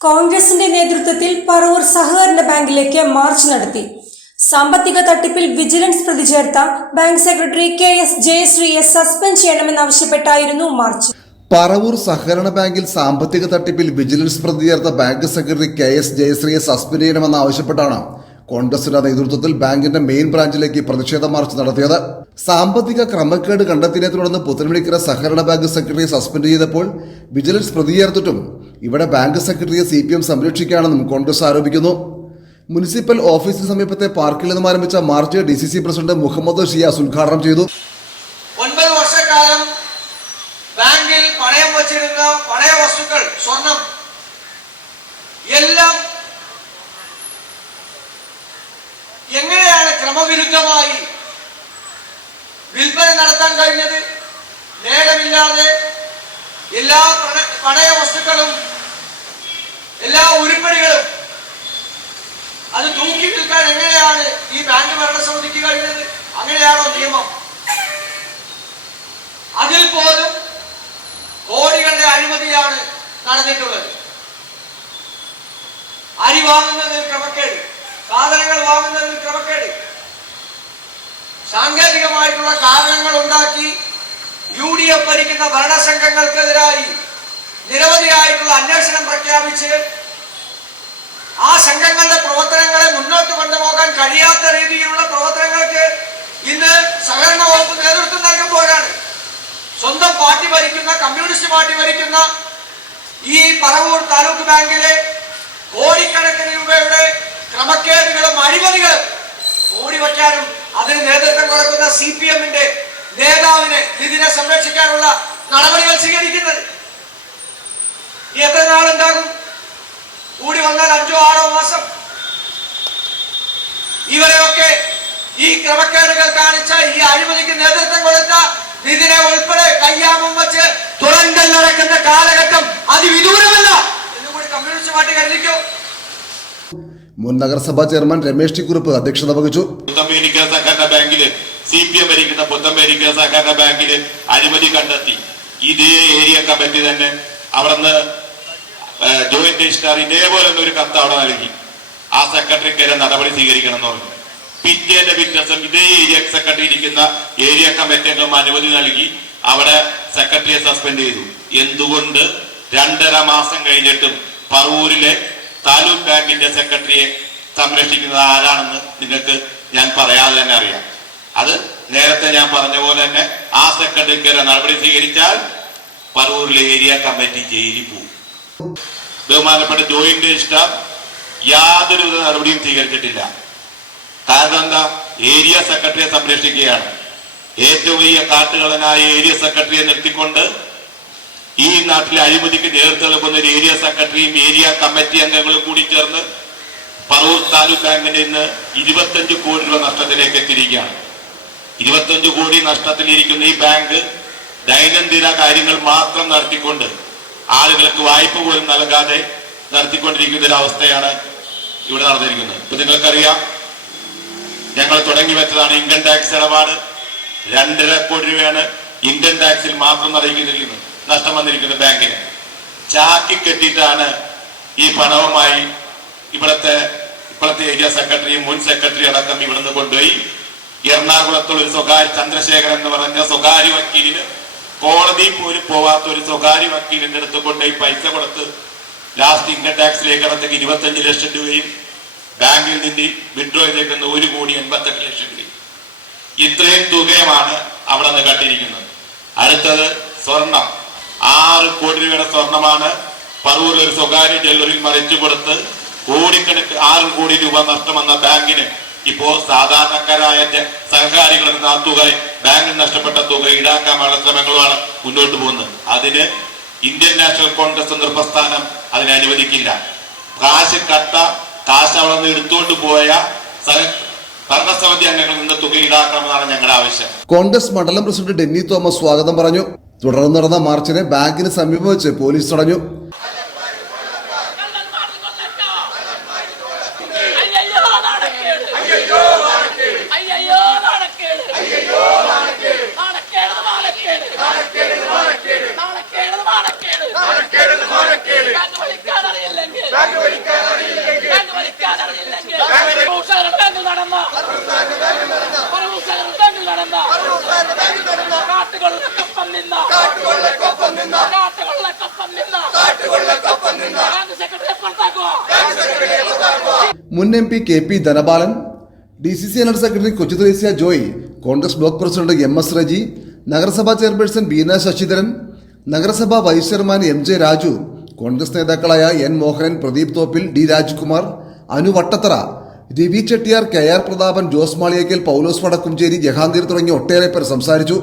കോൺഗ്രസിന്റെ നേതൃത്വത്തിൽ പറവൂർ സഹകരണ ബാങ്കിലേക്ക് മാർച്ച് നടത്തി. സാമ്പത്തിക തട്ടിപ്പിൽ വിജിലൻസ് പ്രതിചേർത്ത ബാങ്ക് സെക്രട്ടറി കെ എസ് ജയശ്രീയെ സസ്പെൻഡ് ചെയ്യണമെന്നാവശ്യപ്പെട്ടായിരുന്നു മാർച്ച്. പറവൂർ സഹകരണ ബാങ്കിൽ സാമ്പത്തിക തട്ടിപ്പിൽ വിജിലൻസ് പ്രതി ചേർത്ത ബാങ്ക് സെക്രട്ടറി കെ എസ് ജയശ്രീയെ സസ്പെൻഡ് ചെയ്യണമെന്ന് ആവശ്യപ്പെട്ടാണ് കോൺഗ്രസിന്റെ നേതൃത്വത്തിൽ ബാങ്കിന്റെ മെയിൻ ബ്രാഞ്ചിലേക്ക് പ്രതിഷേധ മാർച്ച് നടത്തിയത്. സാമ്പത്തിക ക്രമക്കേട് കണ്ടെത്തിയതിനെ തുടർന്ന് പുത്തൻവിളിക്കര സഹകരണ ബാങ്ക് സെക്രട്ടറിയെ സസ്പെൻഡ് ചെയ്തപ്പോൾ വിജിലൻസ് പ്രതി ചേർത്തിട്ടും ഇവിടെ ബാങ്ക് സെക്രട്ടറിയെ സി പി എം സംരക്ഷിക്കുകയാണെന്നും കോൺഗ്രസ് ആരോപിക്കുന്നു. മുനിസിപ്പൽ ഓഫീസിന് സമീപത്തെ പാർക്കിൽ നിന്നും ആരംഭിച്ച march D C C president Muhammad Shiyas ഉദ്ഘാടനം ചെയ്തു. ഒൻപത് വർഷക്കാലം ബാങ്കിൽ പണയം വച്ചിരുന്ന പണയ വസ്തുക്കൾ സ്വർണം എല്ലാം എങ്ങനെയാണ് ക്രമവിരുദ്ധമായി വിൽപ്പന നടത്താൻ കഴിഞ്ഞത്? നേടമില്ലാതെ എല്ലാ പണയ വസ്തുക്കളും എല്ലാ ഉരുപ്പടികളും അത് തൂക്കി വിൽക്കാൻ എങ്ങനെയാണ് ഈ ബാങ്ക് ഭരണസമിതിക്ക് കഴിയുന്നത് അങ്ങനെയാണോ നിയമം? അതിൽ പോലും കോടികളുടെ അഴിമതിയാണ് നടന്നിട്ടുള്ളത്. അരി വാങ്ങുന്നതിൽ ക്രമക്കേട് സാധനങ്ങൾ വാങ്ങുന്നതിൽ ക്രമക്കേട്. സാങ്കേതികമായിട്ടുള്ള കാരണങ്ങൾ ഉണ്ടാക്കി യു ഡി എഫ് ഭരിക്കുന്ന ഭരണസംഘങ്ങൾക്കെതിരായി നിരവധിയായിട്ടുള്ള അന്വേഷണം പ്രഖ്യാപിച്ച് ആ സംഘങ്ങളുടെ പ്രവർത്തനങ്ങളെ മുന്നോട്ട് കൊണ്ടുപോകാൻ കഴിയാത്ത രീതിയിലുള്ള പ്രവർത്തനങ്ങൾക്ക് ഇന്ന് സഹകരണ വകുപ്പ് നേതൃത്വം നൽകുമ്പോഴാണ്. സ്വന്തം പാർട്ടി ഭരിക്കുന്ന കമ്മ്യൂണിസ്റ്റ് പാർട്ടി ഭരിക്കുന്ന ഈ പറവൂർ താലൂക്ക് ബാങ്കിലെ കോടിക്കണക്കിന് രൂപയുടെ ക്രമക്കേടുകളും അഴിമതികളും മൂടി വയ്ക്കാനും അതിന് നേതൃത്വം കൊടുക്കുന്ന സി പി എമ്മിന്റെ നേതാവിനെ ഇതിനെ സംരക്ഷിക്കാനുള്ള നടപടികൾ സ്വീകരിക്കുന്നത്. ഇനി എത്ര നാളുണ്ടാകും കൂടി വന്നാൽ അഞ്ചോ ആറോ മാസം. ഇവരെയൊക്കെ ഈ ക്രമക്കേടുകൾ കാണിച്ച ഈ അഴിമതിക്ക് നേതൃത്വം കൊടുത്ത ഇതിനെ ഉൾപ്പെടെ കയ്യാമം വെച്ച് തുറങ്കൽ നടക്കുന്ന കാലഘട്ടം അതിവിദൂരമല്ല എന്നുകൂടി കമ്മ്യൂണിസ്റ്റ് പാർട്ടി കരുതിക്കോ? മുൻ നഗരസഭാ ചെയർമാൻ രമേഷ് ടി കുറുപ്പ് അധ്യക്ഷത വഹിച്ചു. ബാങ്കിൽ സി പി എം ഭരിക്കുന്ന പുത്തമ്പേരിക്ക സഹകരണ ബാങ്കിൽ അനുമതി കണ്ടെത്തി. ഇതേ ഏരിയ കമ്മിറ്റി തന്നെ അവിടുന്ന് ജോയിന്റ് രജിസ്ട്രാർ ഇതേപോലെ ഒരു കത്ത് അവിടെ നൽകി. ആ സെക്രട്ടറിക്കെതിരെ നടപടി സ്വീകരിക്കണം എന്ന് പറഞ്ഞു. പിറ്റേന്റെ വിറ്റസം ഇതേ ഏരിയ സെക്രട്ടറി ഇരിക്കുന്ന ഏരിയ കമ്മിറ്റി അംഗം അനുമതി നൽകി. അവിടെ സെക്രട്ടറിയെ സസ്പെൻഡ് ചെയ്തു. എന്തുകൊണ്ട്? രണ്ടര മാസം കഴിഞ്ഞിട്ടും പറവൂരിലെ താലൂക്ക് ബാങ്കിന്റെ സെക്രട്ടറിയെ സംരക്ഷിക്കുന്നത് ആരാണെന്ന് നിങ്ങൾക്ക് ഞാൻ പറയാതെ തന്നെ അറിയാം. അത് നേരത്തെ ഞാൻ പറഞ്ഞ പോലെ തന്നെ ആ സെക്രട്ടറിക്കെതിരെ നടപടി സ്വീകരിച്ചാൽ പറവൂരിലെ ഏരിയ കമ്മിറ്റി ജയിലിൽ പോകും. ബഹുമാനപ്പെട്ട ജോയിന്റ് രജിസ്ട്രാർ യാതൊരു നടപടിയും സ്വീകരിച്ചിട്ടില്ല. കാരണം എന്താ? ഏരിയ സെക്രട്ടറിയെ സംരക്ഷിക്കുകയാണ്. ഏറ്റവും വലിയ കാട്ടുകളനായ ഏരിയ സെക്രട്ടറിയെ നിർത്തിക്കൊണ്ട് ഈ നാട്ടിലെ അഴിമതിക്ക് നേതൃത്വം നൽകുന്ന ഒരു ഏരിയ സെക്രട്ടറിയും ഏരിയ കമ്മിറ്റി അംഗങ്ങളും കൂടി ചേർന്ന് പറവൂർ താലൂക്ക് ബാങ്കിന്റെ ഇന്ന് ഇരുപത്തഞ്ച് കോടി രൂപ നഷ്ടത്തിലേക്ക് എത്തിയിരിക്കുകയാണ്. ഇരുപത്തഞ്ച് കോടി നഷ്ടത്തിലിരിക്കുന്ന ഈ ബാങ്ക് ദൈനംദിന കാര്യങ്ങൾ മാത്രം നടത്തിക്കൊണ്ട് ആളുകൾക്ക് വായ്പ പോലും നൽകാതെ നടത്തിക്കൊണ്ടിരിക്കുന്ന ഒരു അവസ്ഥയാണ് ഇവിടെ നടന്നിരിക്കുന്നത്. ഇപ്പൊ നിങ്ങൾക്കറിയാം ഞങ്ങൾ തുടങ്ങി വെച്ചതാണ് ഇൻകം ടാക്സ് ഇടപാട്. രണ്ടര കോടി രൂപയാണ് ഇൻകം ടാക്സിൽ മാത്രം നൽകിയിരിക്കുന്നത് നഷ്ടം വന്നിരിക്കുന്ന ബാങ്കിന്. ചാക്കി കെട്ടിയിട്ടാണ് ഈ പണവുമായി ഇവിടുത്തെ ഇപ്പോഴത്തെ ഏരിയ സെക്രട്ടറിയും മുൻ സെക്രട്ടറി അടക്കം ഇവിടുന്ന് കൊണ്ടുപോയി എറണാകുളത്തുള്ള ഒരു സ്വകാര്യ ചന്ദ്രശേഖരൻ എന്ന് പറഞ്ഞ സ്വകാര്യ വക്കീലിന് കോടതിയിൽ പോലും പോവാത്ത ഒരു സ്വകാര്യ വക്കീലിന്റെ അടുത്ത് കൊണ്ടുപോയി പൈസ കൊടുത്ത് ലാസ്റ്റ് ഇൻകം ടാക്സിലേക്ക് അടത്തേക്ക് ഇരുപത്തഞ്ച് ലക്ഷം രൂപയും ബാങ്കിൽ നിന്ന് വിഡ്രോ ചെയ്തേക്കുന്ന ഒരു കോടി എൺപത്തെട്ട് ലക്ഷം രൂപയും. ഇത്രയും തുകയുമാണ് അവിടെ നിന്ന് കട്ടിരിക്കുന്നത്. അടുത്തത് സ്വർണം. ആറ് കോടി രൂപയുടെ സ്വർണമാണ് പറവൂർ ഒരു സ്വകാര്യ ജ്വല്ലറിയിൽ മറിച്ചു കൊടുത്ത് കോടിക്കണക്ക് ആറ് കോടി രൂപ നഷ്ടം വന്ന ബാങ്കിന് ഇപ്പോ സാധാരണക്കാരായ സഹകാരികൾ ആ തുക ബാങ്കിൽ നഷ്ടപ്പെട്ട തുക ഈടാക്കാനുള്ള ശ്രമങ്ങളുമാണ് മുന്നോട്ട് പോകുന്നത്. അതിന് ഇന്ത്യൻ നാഷണൽ കോൺഗ്രസ് നിർഭസ്ഥാനം അതിനെ അനുവദിക്കില്ല. കാശ് കട്ട കാശ് അവിടെ നിന്ന് എടുത്തുകൊണ്ട് പോയ ഭരണസമിതി അംഗങ്ങളിൽ നിന്ന് തുക ഈടാക്കണമെന്നാണ് ഞങ്ങളുടെ ആവശ്യം. കോൺഗ്രസ് മണ്ഡലം പ്രസിഡന്റ് ഡെന്നി തോമസ് സ്വാഗതം പറഞ്ഞു. തുടർന്ന് നടന്ന മാർച്ചിനെ ബാങ്കിന് സമീപം വെച്ച് പോലീസ് തടഞ്ഞു. മുൻ M P K P Dhanapalan D C C general secretary Kochuthresia Joy Congress block president M S Reji നഗരസഭാ ചെയർപേഴ്സൺ ബീന ശശിധരൻ നഗരസഭാ vice chairman M J Raju Congress നേതാക്കളായ N Mohanan Pradeep Thoppil D Rajkumar Anu Vattathara Ravi Chettiyar K R Prathapan Jose Maliyekkal Paulose Vadakkumchery Jahantheer തുടങ്ങിയ ഒട്ടേറെ പേർ സംസാരിച്ചു.